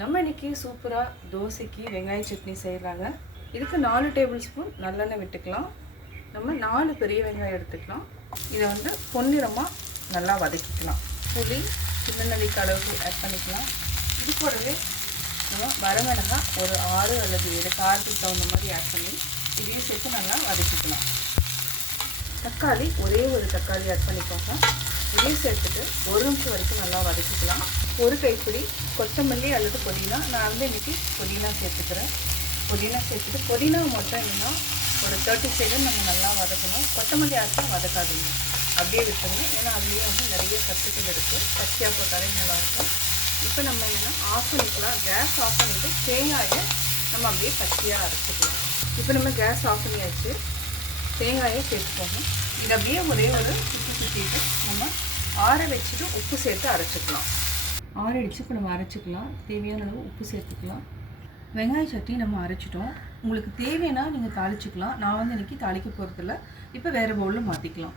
நம்ம இன்றைக்கி சூப்பராக தோசைக்கு வெங்காய சட்னி செய்கிறாங்க. இதுக்கு 4 டேபிள் ஸ்பூன் நல்லெண்ணெய் விட்டுக்கலாம். நம்ம 4 பெரிய வெங்காயம் எடுத்துக்கலாம். இதை வந்து பொன்னிறமாக நல்லா வதக்கிக்கலாம். புளி சின்ன நெல்லிக்காய் அளவுக்கு ஆட் பண்ணிக்கலாம். இது கூடவே நம்ம வரமிளகாய் ஒரு 6 அல்லது 7 காரத்துக்கு தகுந்த மாதிரி ஆட் பண்ணி இதையும் சேர்த்து நல்லா வதக்கிக்கலாம். தக்காளி ஒரே ஒரு தக்காளி ஆட் பண்ணிக்கோங்க. இதையும் சேர்த்துட்டு 1 நிமிஷம் வரைக்கும் நல்லா வதக்கிக்கலாம். ஒரு கைப்பிடி கொத்தமல்லி அல்லது புதினா, நான் வந்து இன்றைக்கி புதினா சேர்த்துக்கிறேன். புதினா சேர்த்துட்டு புதினா மட்டும் என்னென்னா ஒரு 30 செகண்ட் நம்ம நல்லா வதக்கணும். கொத்தமல்லி ஆட்டம் வதக்காதீங்க, அப்படியே விட்டுருங்க. ஏன்னா அதுலேயே வந்து நிறைய சத்துக்கள் இருக்குது. பச்சையாக போட்டாலே நல்லாயிருக்கும். இப்போ நம்ம என்னென்னா ஆஃப் பண்ணிக்கலாம். கேஸ் ஆஃப் பண்ணிவிட்டு தேங்காயை நம்ம அப்படியே பச்சையாக அரைச்சிக்கலாம். இப்போ நம்ம கேஸ் ஆஃப் பண்ணியாச்சு. தேங்காயை சேர்த்துக்கோங்க. இது அப்படியே ஒரே ஒரு சுற்றிட்டு நம்ம ஆற வச்சுட்டு உப்பு சேர்த்து அரைச்சிக்கலாம். ஆறடிச்சு இப்போ நம்ம அரைச்சிக்கலாம். தேவையான அளவு உப்பு சேர்த்துக்கலாம். வெங்காய சட்னி நம்ம அரைச்சிட்டோம். உங்களுக்கு தேவைன்னா நீங்கள் தாளிச்சிக்கலாம். நான் வந்து இன்றைக்கி தாளிக்க போகிறதில்ல. இப்போ வேறு பவுலில் மாற்றிக்கலாம்.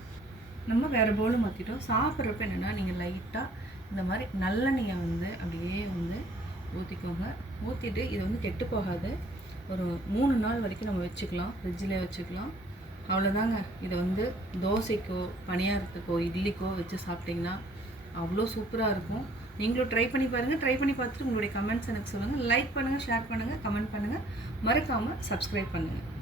நம்ம வேறு பவுலில் மாற்றிட்டோம். சாப்பிட்றப்ப என்னென்னா நீங்கள் லைட்டாக இந்த மாதிரி நல்லெண்ணெயை வந்து அப்படியே வந்து ஊற்றிக்கோங்க. ஊற்றிட்டு இது வந்து கெட்டு போகாது. ஒரு 3 நாள் வரைக்கும் நம்ம வச்சுக்கலாம். ஃப்ரிட்ஜில் வச்சுக்கலாம். அவ்வளோதாங்க. இதை வந்து தோசைக்கோ பணியாரத்துக்கோ இட்லிக்கோ வச்சு சாப்பிட்டிங்கன்னா அவ்வளோ சூப்பராக இருக்கும். நீங்களும் ட்ரை பண்ணி பாருங்கள். ட்ரை பண்ணி பார்த்துட்டு உங்களுடைய கமெண்ட்ஸ் எனக்கு சொல்லுங்கள். லைக் பண்ணுங்கள், ஷேர் பண்ணுங்கள், கமெண்ட் பண்ணுங்கள். மறக்காமல் சப்ஸ்கிரைப் பண்ணுங்கள்.